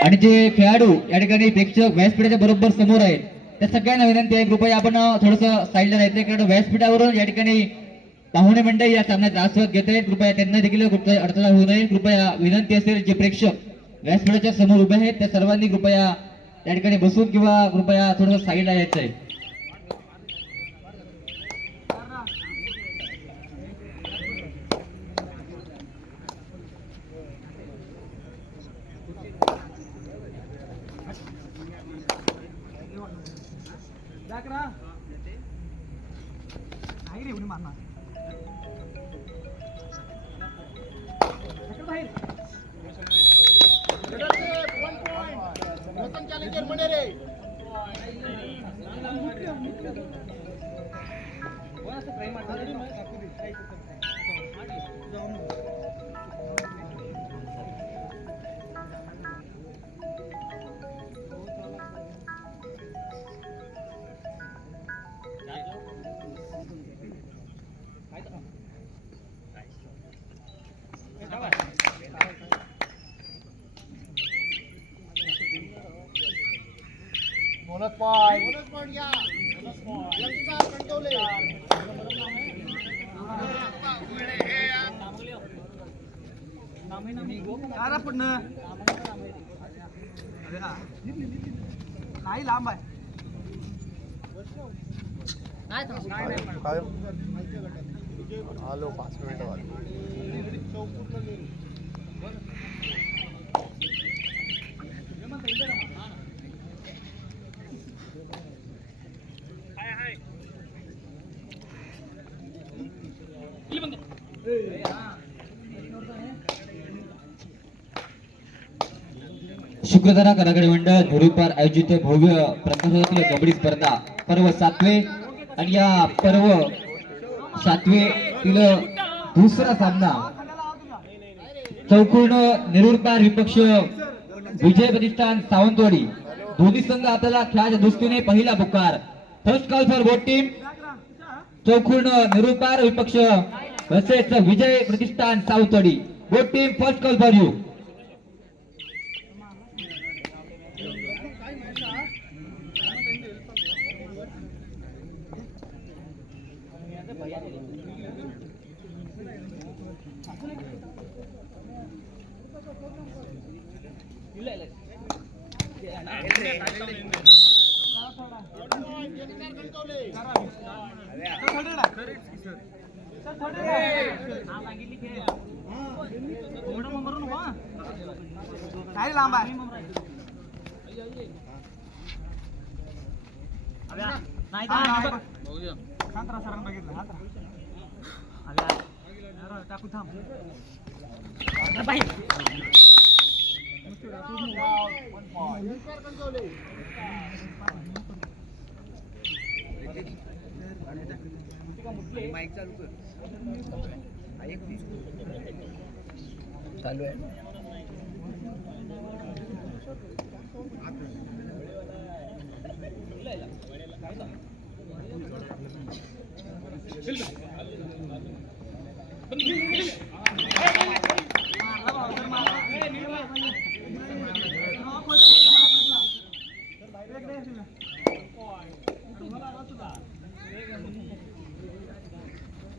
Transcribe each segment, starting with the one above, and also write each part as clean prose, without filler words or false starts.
आणि जे खेळाडू या ठिकाणी प्रेक्षक व्यासपीठाच्या बरोबर समोर आहेत त्या सगळ्यांना विनंती आहे कृपया आपण थोडस साईडला राहायचं कारण व्यासपीठावरून या ठिकाणी पाहुणे मंडळी या सामन्याचा आस्वाद घेत आहेत कृपया त्यांना देखील कुठलाही अडथळा होऊ नये कृपया विनंती असेल जे प्रेक्षक व्यासपीठाच्या समोर उभे आहेत त्या सर्वांनी कृपया त्या ठिकाणी बसून किंवा कृपया थोडस साईडला यायचं आहे. बोनस पॉइंट घ्या. नाही लांब आहे आलो 5 मिनिटं वाली. शुक्रधारा कलाकार मंडळ धुरीपार आयोजित भव्य प्रकाशातील कबड्डी स्पर्धा पर्व 7वे आणि या पर्व 7वेतील दुसरा सामना चौकोन नेरुरपार विपक्ष विजय प्रतिष्ठान सावंतवाडी दोन्ही संघ आपल्याला खेळाच्या दृष्टीने पहिला पुकार. First call for both team. Chaukon Nerurpar विपक्ष तसेच Vijay Pratishthan Sawantwadi both team first call for you. नाही लांब आहे सरांना बघितलं टाकू थांब चालू आहे.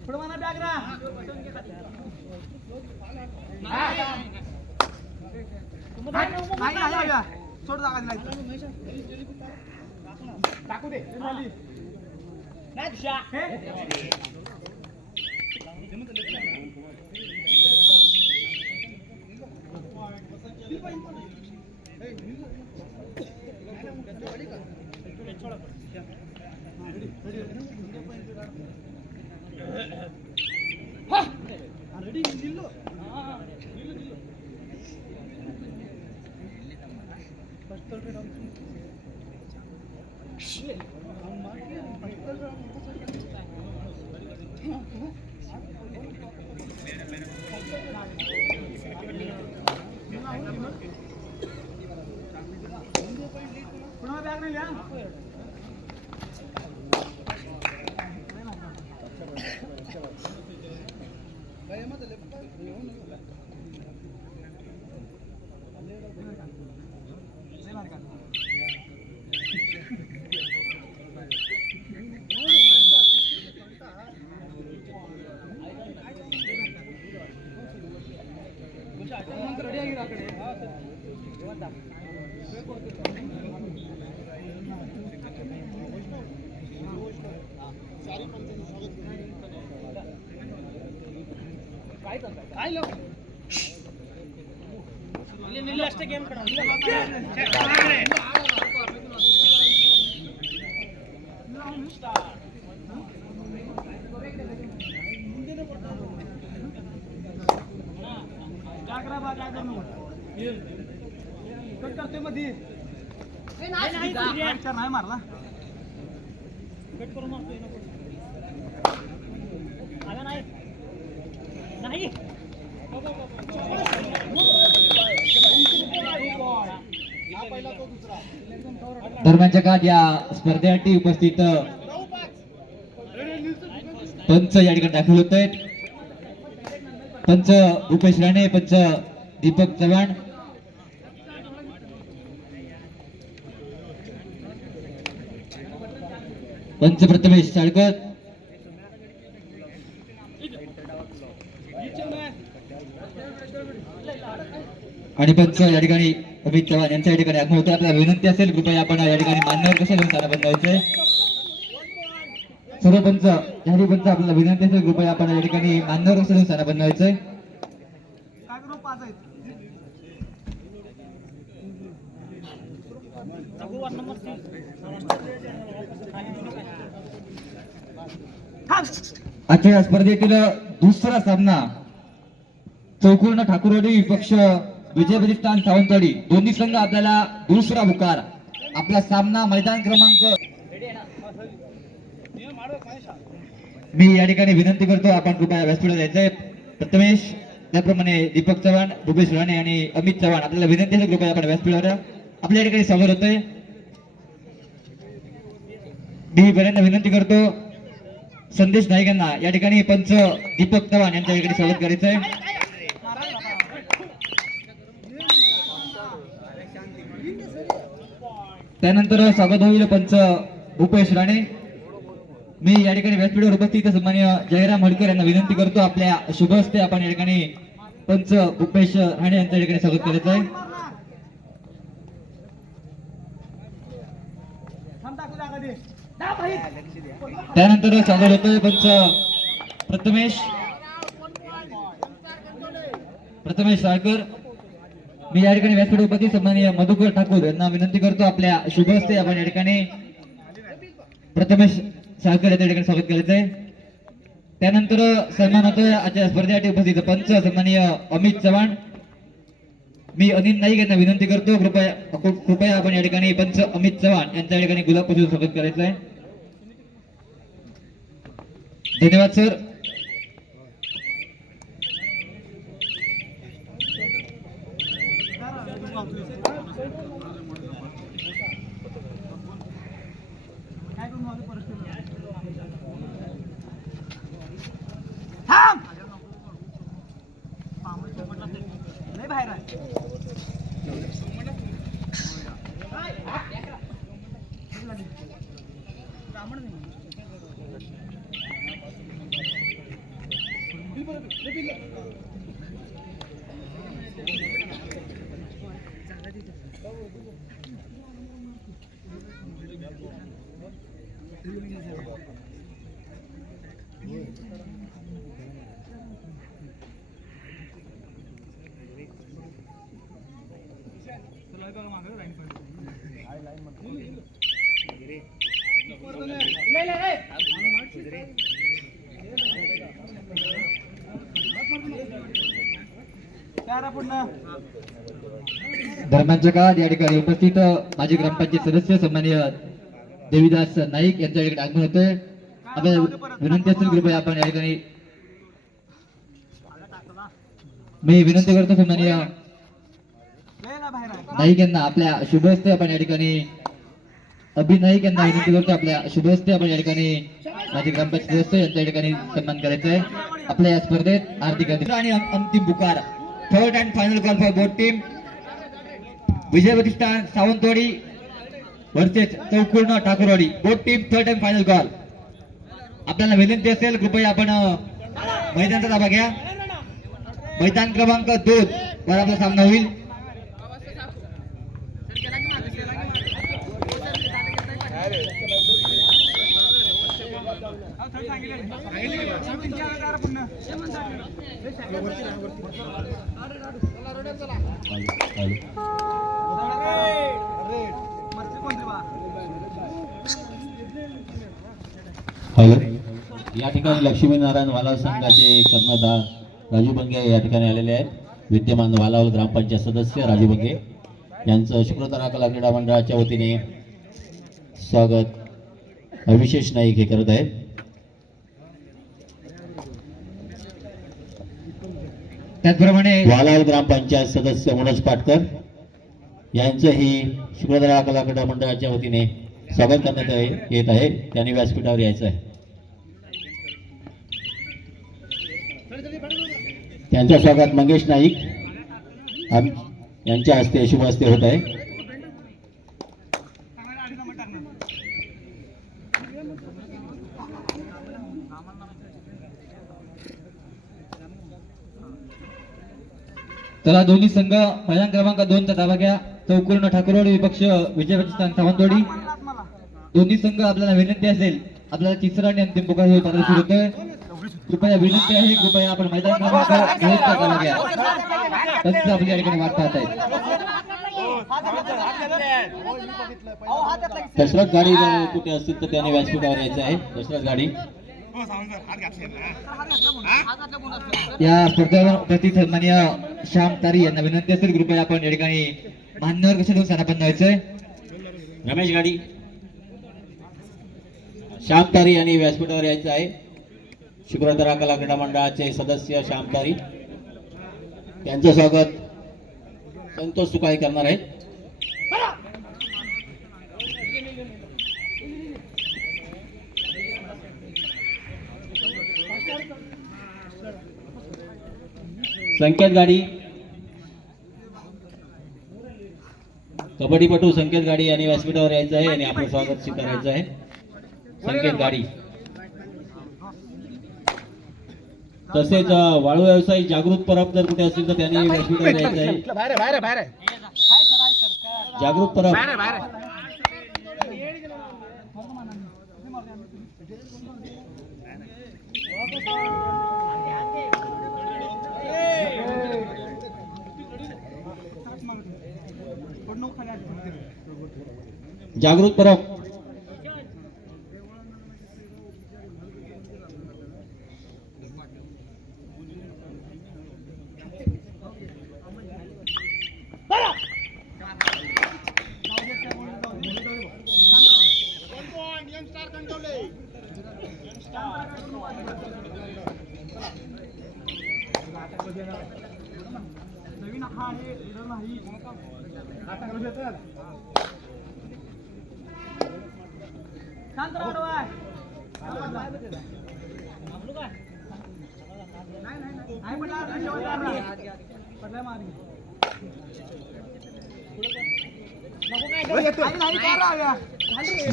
पुढे मला बॅग रा सोड जागा टाकू दे पुन्हा बॅग नाही लिहा कट करतोय मध्ये नाही मारला कट करून मारतोय आला नाही नाही दरम्यानच्या काळात या स्पर्धेसाठी उपस्थित पंच या ठिकाणी दाखल होत आहेत. पंच भूपेश राणे, पंच दीपक चव्हाण, पंच प्रथमेश साळकर आणि पंच या ठिकाणी अमित चव्हाण यांच्या या ठिकाणी आगमन होते. आपल्याला विनंती असेल कृपया आपण या ठिकाणी मान्यवर कसे घेऊन स्थान बनवायचे. सर्व पंच यादी पंच आपल्याला विनंती असेल कृपया आपण या ठिकाणी मान्यवर कसे घेऊन स्थान बनवायचे. काय करू 5 आहेत आजच्या या स्पर्धेतील दुसरा सामना चौकुर्ण ठाकूरवाडी विपक्ष विजय प्रतिष्ठान सावंतवाडी दोन्ही संघ आपल्याला दुसरा बुकार. आपला सामना मैदान क्रमांक मी या ठिकाणी विनंती करतो आपण कृपया व्यासपीठावर जायचंय. प्रथमेश त्याप्रमाणे दीपक चव्हाण, भूपेश राणे आणि अमित चव्हाण आपल्याला विनंती आहे कृपया आपण व्यासपीठावर आपल्या या ठिकाणी स्वागत होतंय. मी बऱ्यांदा विनंती करतो संदेश नाईक यांना या ठिकाणी पंच दीपक चव्हाण यांच्या ठिकाणी स्वागत करायचं आहे. त्यानंतर स्वागत होईल पंच भूपेश राणे. मी या ठिकाणी व्यासपीठावर उपस्थित सन्माननीय जयराम हडकर यांना विनंती करतो आपल्या शुभ हस्ते आपण या ठिकाणी पंच भूपेश राणे यांच्या ठिकाणी स्वागत करायचं आहे. त्यानंतर स्वागत होतोय पंच प्रथमेश साळकर. मी या ठिकाणी व्यासपीठावर उपस्थित सन्माननीय मधुकर ठाकूर यांना विनंती करतो आपल्या शुभ हस्ते आपण या ठिकाणी प्रथमेश साळकर यांच्या ठिकाणी स्वागत करायचं आहे. त्यानंतर सन्मान होतोय आजच्या स्पर्धेसाठी उपस्थित पंच सन्माननीय अमित चव्हाण. मी अनिल नाईक यांना विनंती करतो कृपया आपण या ठिकाणी पंच अमित चव्हाण यांच्या ठिकाणी गुलाबपासून स्वागत करायचं आहे. धन्यवाद सर. बाहेर आहे दरम्यानच्या काळात या ठिकाणी उपस्थित माजी ग्रामपंचायत सदस्य सन्माननीय देवीदास नाईक यांच्या ठिकाणी आगमन होतोय. आपल्याला विनंती असेल कृपया आपण या ठिकाणी मी विनंती करतो सन्माननीय नाईक यांना आपल्या शुभ हस्ते आपण या ठिकाणी अभि नाईक यांना विनंती करतो आपल्या शुभ हस्ते आपण या ठिकाणी माजी ग्रामपंचायत सदस्य यांच्या ठिकाणी सन्मान करायचा आहे. आपल्या या स्पर्धेत आर्थिक आणि अंतिम बुकार third and final call for both team Vijay Pratishthan Sawantwadi versus Chaukurn Thakurwadi both team third and final call. आपल्याला विनंती असेल कृपया आपण मैदानाचा ताबा घ्या. मैदान क्रमांक 2 वर आपला सामना होईल. हॅलो, या ठिकाणी लक्ष्मीनारायण वालावल संघाचे कर्णधार राजू बंगे या ठिकाणी आलेले आहेत. विद्यमान वालावल ग्रामपंचायत सदस्य राजू बंगे यांचं शुक्रतारा कला क्रीडा मंडळाच्या वतीने स्वागत अविशेष नाईक हे करत आहेत. त्याचप्रमाणे वालावल ग्रामपंचायत सदस्य मनोज पाटकर यांचंही शुक्रतारा कला क्रीडा मंडळाच्या वतीने स्वागत करण्यात येत आहे. त्यांनी व्यासपीठावर यायचं आहे. त्यांचं स्वागत मंगेश नाईक यांच्या हस्ते शुभ हस्ते होत आहे. चला दोन्ही संघ मैदान क्रमांक 2 चा ताबा घ्या. चौकुर्ण ठाकरवाडी विपक्ष विजय प्रतिष्ठान सावंतवाडी. दोन्ही संघ आपल्याला विनंती असेल, आपल्याला तिसरा आणि अंतिम पुकार होईल प्रदर्शित होतोय. कृपया विनंती आहे, कृपया आपण मैदान क्रमांक 2 चा ताबा घ्या. पंच आपल्या ठिकाणी वाट पाहत आहेत. दशरथ गाडी जर कुठे असतील तर त्याने व्यासपीठावर यायचं आहे. दशरथ गाडी या स्पर्धेप्रती सन्माननीय श्याम तारी यांना विनंती असेल, कृपया आपण या ठिकाणी मान्यवर कसे देऊन स्थानापन्न व्हायचंय. रमेश गाडी श्याम तारी यांनी व्यासपीठावर यायचं आहे. शुक्रतारा कला क्रीडा मंडळाचे सदस्य श्याम तारी त्यांचं स्वागत संतोष सुकाळे करणार आहेत. संकेत गाडी कबड्डीपटू संकेत गाडी यांनी व्यासपीठावर यायचं आहे आणि आपलं स्वागत स्वीकारायचं आहे. संकेत गाडी तसेच वाळू व्यवसायी जागृत परब जर कुठे असतील तर त्यांनी व्यासपीठावर यायचं आहे. जागृत परब जागृत परब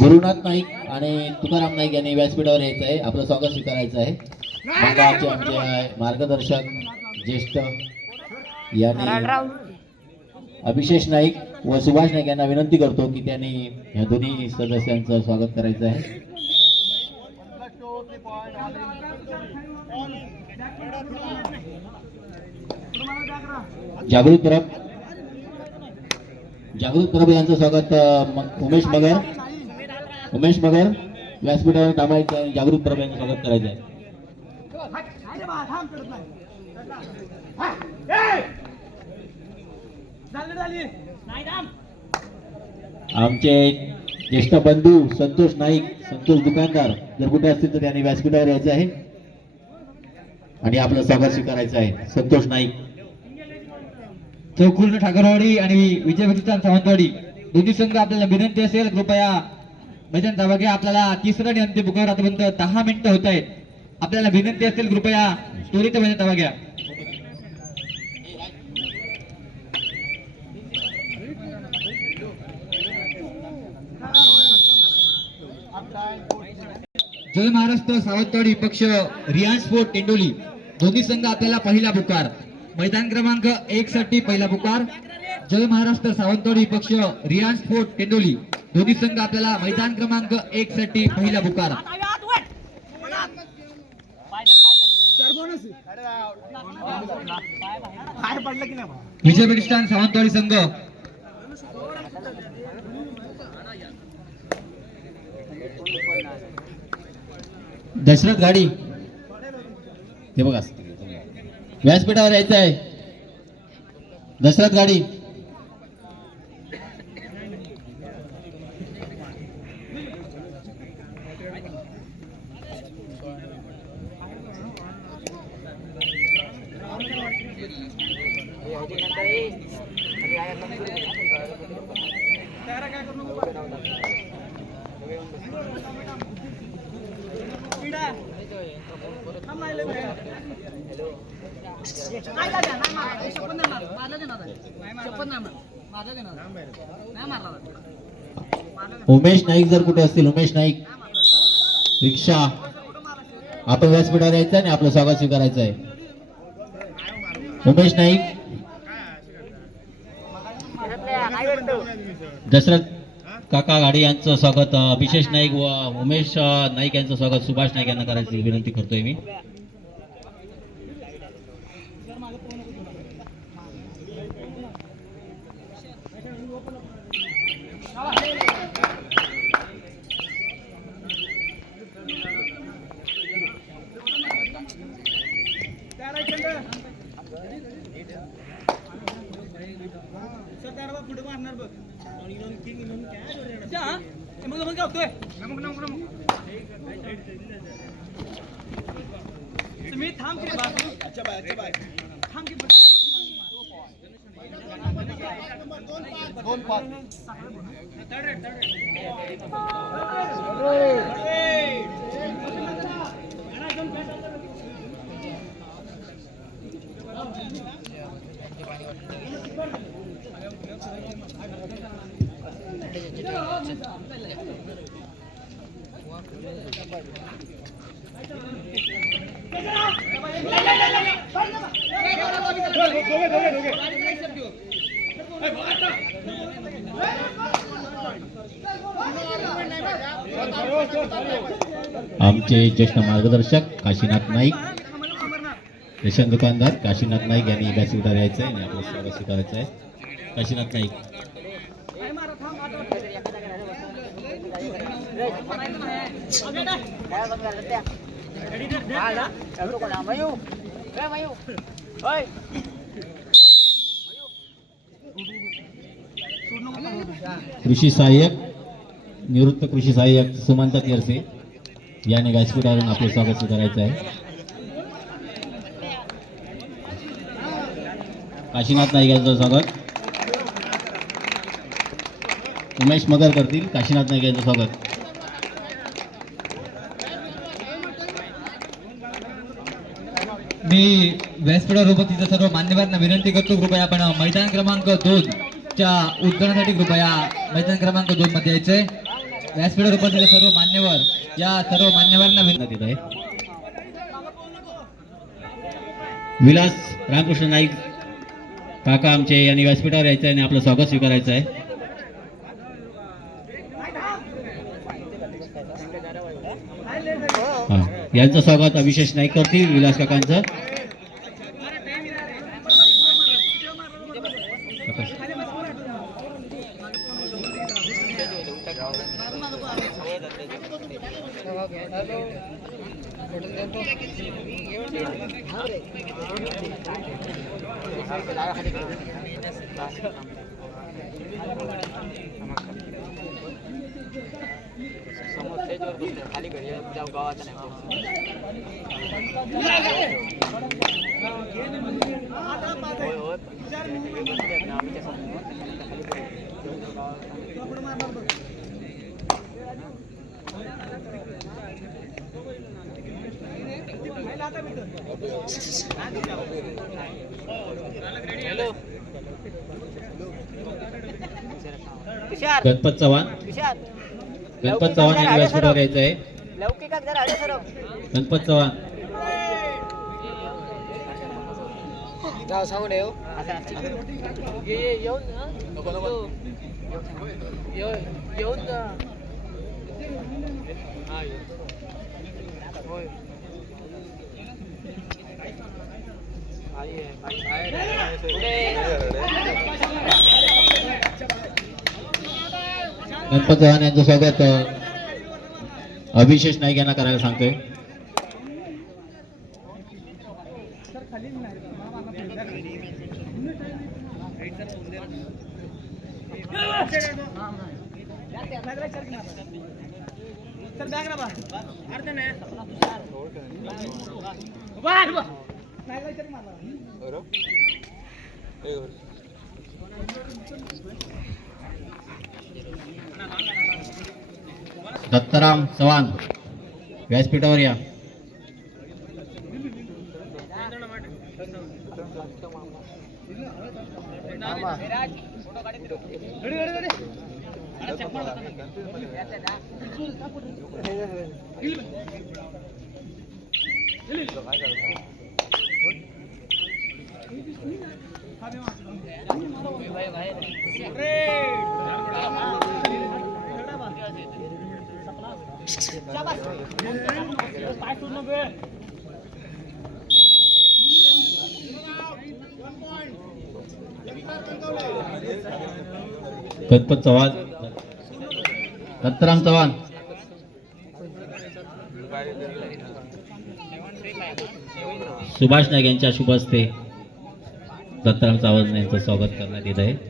गुरुनाथ नाईक आणि तुकाराम नाईक यांनी व्यासपीठावर यायचं आहे. आपलं स्वागत स्वीकारायचं आहे. मंडळाचे आमचे मार्गदर्शक ज्येष्ठ यांनी अभिषेक नाईक व सुभाष नाईक यांना विनंती करतो की त्यांनी या दोन्ही सदस्यांचं स्वागत करायचं आहे. जागृत परब यांचं स्वागत उमेश मगर व्यासपीठावर थांबायचं आणि जागृत परब यांचं स्वागत करायचं आहे. आमचे ज्येष्ठ बंधू संतोष नाईक संतोष दुकानदार जर कुठे असतील तर त्यांनी व्यासपीठावर यायचं आहे आणि आपलं स्वागत स्वीकारायचं आहे. संतोष नाईक चौकुर्ण ठाकरवाडी आणि विजय प्रतिष्ठान सावंतवाडी दोन्ही संघ आपल्याला विनंती असेल, कृपया मैदान ताबा घ्या. आपल्याला तिसरा आणि अंतिम पुकार आतापर्यंत 10 मिनिटं होत आहेत. आपल्याला विनंती असेल, कृपया त्वरित मैदान ताबा घ्या. जय महाराष्ट्र सावंतवाडी पक्ष रियान स्पोर्ट टेंडोली दोन्ही संघ आपल्याला पहिला पुकार. मैदान क्रमांक 1 साठी पहिला पुकार. जय महाराष्ट्र सावंतवाडी पक्ष रियान स्पोर्ट टेंडोली दोन्ही संघ आपल्याला मैदान क्रमांक 1 साठी पहिला पुकार. विजय प्रतिष्ठान सावंतवाडी संघ दशरथ गाडी ते बघा व्यासपीठावर यायचं आहे. दशरथ गाडी उमेश नाईक जर कुठे असतील, उमेश नाईक रिक्षा, आपण व्यासपीठावर यायचं आणि आपलं स्वागत स्वीकारायचं आहे. उमेश नाईक, दशरथ काका गाडी यांचं स्वागत, अभिषेक नाईक व उमेश नाईक यांचं स्वागत सुभाष नाईक यांना करायची विनंती करतोय मी. पुढे मारणार बघ. मग काय होतोय मी थांब की अच्छा बाय थांब की दोन पाच आमचे ज्येष्ठ मार्गदर्शक काशीनाथ नाईक, रेशन दुकानदार काशीनाथ नाईक यांनी व्यासपीठावर यायचं आहे आणि आपलं स्वागत स्वीकारायचं आहे. काशीनाथ नाईक, कृषी सहाय्यक, निवृत्त कृषी सहाय्यक सुमंत तिरसे यांनी व्यासपीठावरून आपले स्वागत स्वीकारायचं आहे. काशीनाथ नाईक यांचं स्वागत. उमेश मगर करतील काशीनाथ नाईक यांचं स्वागत. मी व्यासपीठावर उपस्थित सर्व मान्यवरांना विनंती करतो, कृपया आपण मैदान क्रमांक 2 च्या उद्घाटनासाठी कृपया मैदान क्रमांक 2 मध्ये यायचंय. व्यासपीठावर उपस्थित सर्व मान्यवर, या सर्व मान्यवरांना देत आहे. विलास रामकृष्ण नाईक काका आमचे यांनी व्यासपीठावर यायचं आहे आणि आपलं स्वागत स्वीकारायचं आहे. यांचं स्वागत अभिषेक नाईक करतील विलास काकांचं. खाली घरी जाऊ गावात गणपत चव्हाण, गणपत चव्हाण यांनी व्यासपीठावर यायचं आहे. गणपत चव्हाण, गणपत चव्हाण यांचं स्वागत अभिषेक नाईक यांना करायला सांगतोय. दत्ताराम चव्हाण व्यासपीठावर या. गणपत चव्हाण, दत्ताराम चव्हाण, सुभाष नाईक यांच्या शुभ हस्ते दत्ताराम चव्हाण यांचं स्वागत करण्यात येत आहे.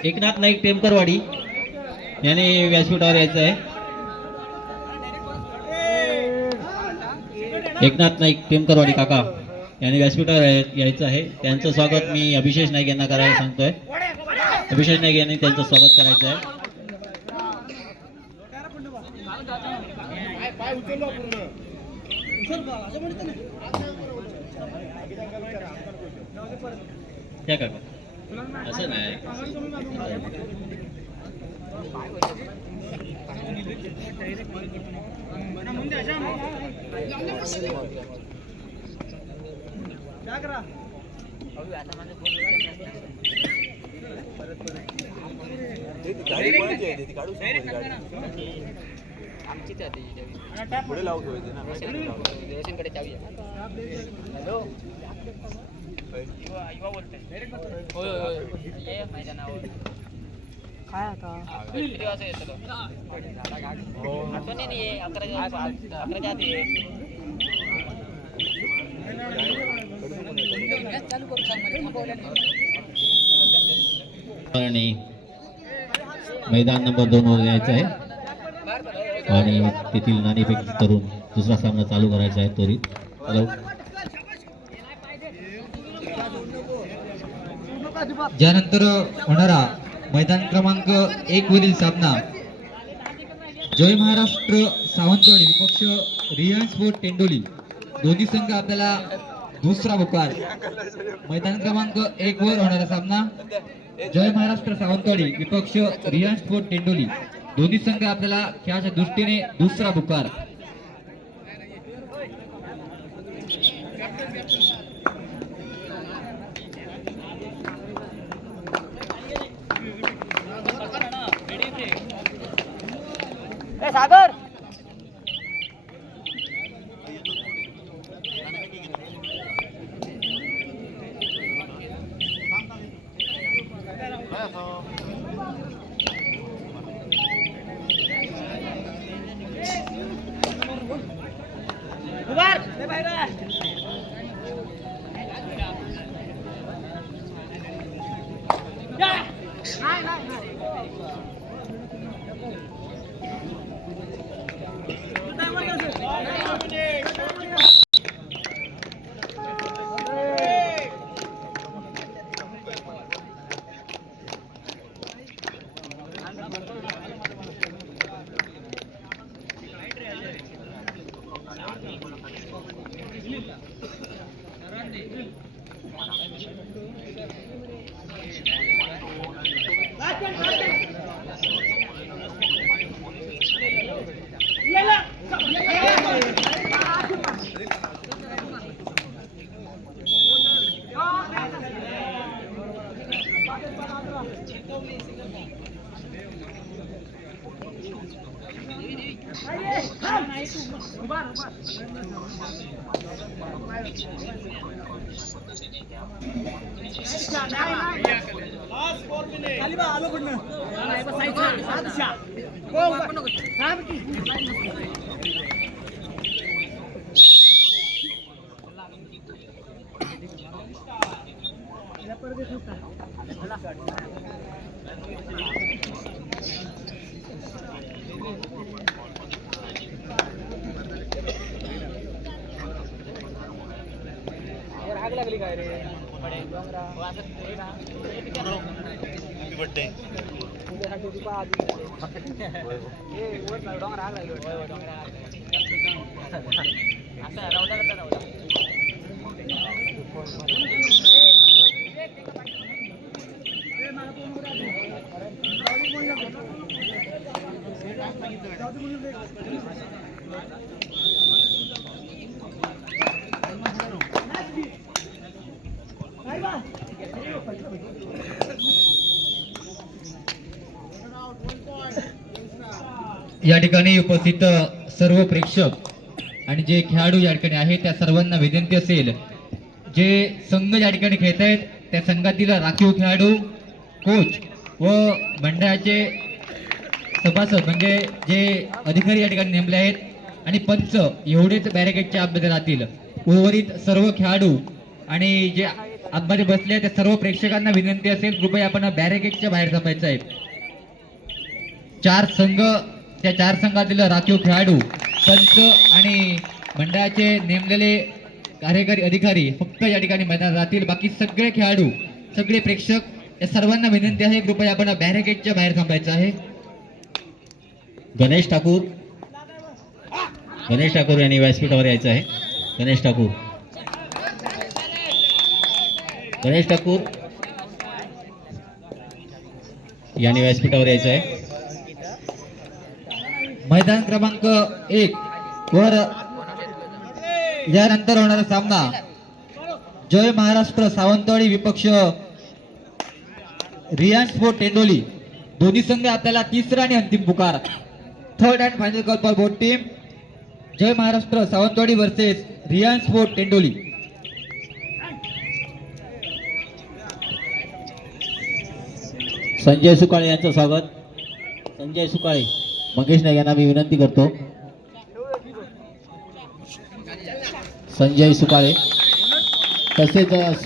एकनाथ नाईक टेमकरवाडी यांनी व्यासपीठावर यायचं आहे. एकनाथ नाईक टेमकरवाडी काका यांनी व्यासपीठावर यायचं आहे. त्यांचं स्वागत मी अभिषेक नाईक यांना करायला सांगतोय. अभिषेक नाईक यांनी त्यांचं स्वागत करायचं आहे. त्या काका असं नाही. आमची पुढे लावतो रोशनकडे चावी आहे. हॅलो युवा बोलतोय. होय होय ये मैदानावर काय आता किती वाजता येतो आठवण नाही ये 11च्या आधी ये. चालू करू सांग आणि मैदान नंबर 2 वर यायचं आहे आणि तेथील नाणेफेक करून दुसरा सामना चालू करायचा आहे त्वरित. ज्यानंतर होणारा मैदान क्रमांक 1 वरील सामना जय महाराष्ट्र सावंतवाडी विपक्ष रिलायन्स स्पोर्ट टेंडोली. दोन्ही संघ आपल्याला दुसरा पुकार. मैदान क्रमांक 1 वर होणारा सामना जय महाराष्ट्र सावंतवाडी विपक्ष रिलायन्स स्पोर्ट टेंडोली. दोन्ही संघ आपल्याला खेळाच्या दृष्टीने दुसरा पुकार. सागर आग लागली काय रे या ठिकाणी उपस्थित सर्व प्रेक्षक आणि जे खेळाडू या ठिकाणी आहेत त्या सर्वांना विनंती असेल, जे संघ या ठिकाणी खेळत आहेत त्या संघातील राखीव खेळाडू, कोच व मंडळाचे सभासद म्हणजे जे अधिकारी या ठिकाणी नेमले आहेत आणि पंच एवढेच बॅरिकेडच्या आतमध्ये राहतील. उर्वरित सर्व खेळाडू आणि जे आतमध्ये बसले आहेत त्या सर्व प्रेक्षकांना विनंती असेल, कृपया आपण बॅरिकेडच्या बाहेर थांबायचं आहे. चार संघ, त्या चार संघातील राखीव खेळाडू, पंच आणि मंडळाचे नेमलेले कार्यकारी अधिकारी फक्त या ठिकाणी मैदानात राहतील. बाकी सगळे खेळाडू, सगळे प्रेक्षक या सर्वांना विनंती आहे, कृपया आपण बॅरिकेडच्या बाहेर थांबायचं आहे. गणेश ठाकूर यांनी व्यासपीठावर यायचं आहे. गणेश ठाकूर यांनी व्यासपीठावर यायचं आहे. मैदान क्रमांक 1 वर यानंतर होणारा सामना जय महाराष्ट्र सावंतवाडी विपक्ष रियान स्पोर्ट टेंडोली. दोन्ही संघ आपल्याला तिसरा आणि अंतिम पुकार, third and final call for both team. Jai Maharashtra Sawantwadi versus Riyan sport Tendoli. Sanjay Sukale यांचं स्वागत. संजय सुकाळे, मंगेश नाईक यांना मी विनंती करतो. संजय सुकाळे तसेच सुहास